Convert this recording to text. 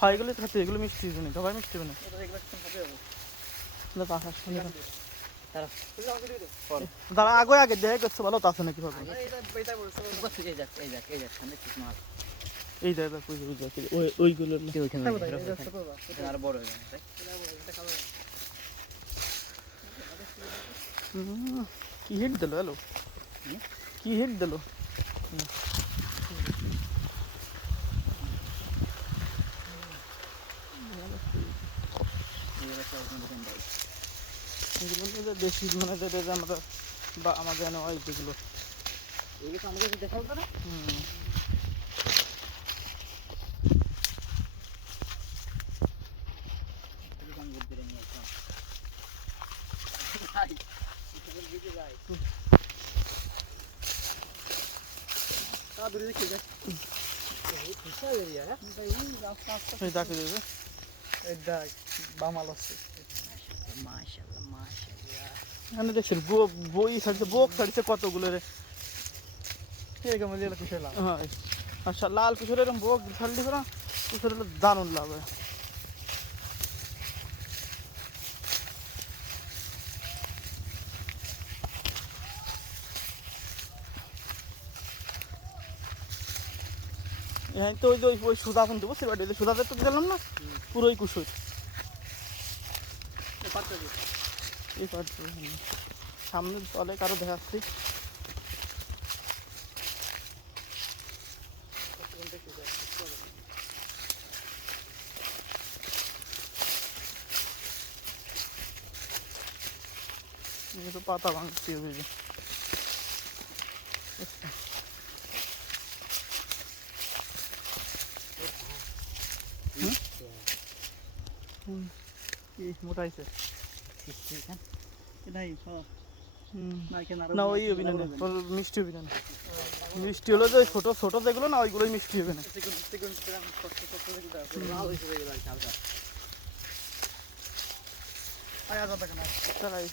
হয় এগুলো খাতে, এগুলো মিষ্টি হবে না, সবাই মিষ্টি হবে না। দাঁড়া আগে আগে দেখে করছে ভালো তা আছে নাকি ভাবে এই দেখ ওইগুলো আরো বড় হয়ে কি হিট দিল হ্যালো, কি হিট দিল। দেশি মানে আমরা বা আমাদের এনে হয় যেগুলো আমাদের দেখা হতো না। দেখছেন বই ছাড়ছে, বোক ছাড়ছে কতগুলো রে। হ্যাঁ আচ্ছা, লাল কুসুর এরকম বোক ছাড়লি না, কুসুর হলো দারুণ লাভ হয়। হ্যাঁ তো ওই যে ওই সুদা ফোন দেবো, সেবাটি সুদাতে তো দিলাম না, পুরোই কুসুর এই সামনে চলে কারো দেখাচ্ছি। তো পাতা ভাঙছি মোটাইছে না, ওই হবি না, মিষ্টি হবি না। মিষ্টি হলো যে ছোট ছোট যেগুলো না, ওইগুলোই মিষ্টি হবে না। তারাই